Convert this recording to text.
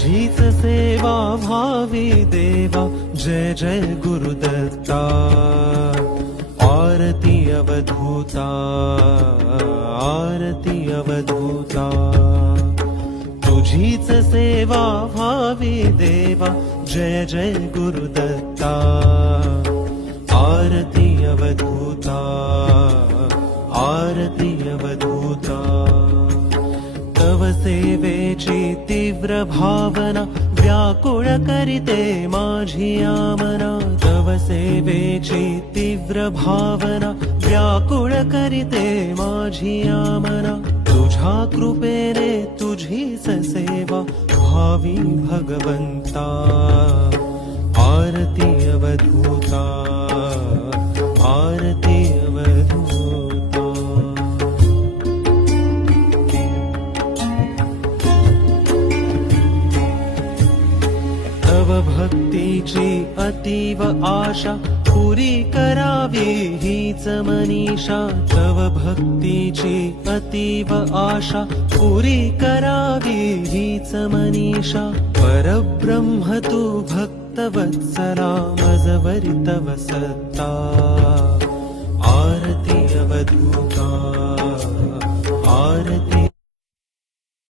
तुझीच सेवा भावी देवा, जय जय गुरुदत्ता। आरती अवधूता, आरती अवधूता। तुझीच सेवा भावी देवा, जय जय गुरुदत्ता। आरती अवधूता, आरती अवधूता। तव सेवेची तीव्र भावना व्याकुळ करिते माझी आमना। तव सेवेची तीव्र भावना व्याकुळ करिते माझी आमना। तुझ्या कृपेने तुझीच सेवा भावी भगवंता। आरती अवधूता, आरती अवधूता। तव भक्तीची अतीव आशा पुरी करावी हीच मनीषा। तव भक्तीची अतीव आशा पुरी करावी हीच मनीषा। परब्रह्म तू भक्तवत्सला मजवरी तव सत्ता। आरती अवधूता, आरती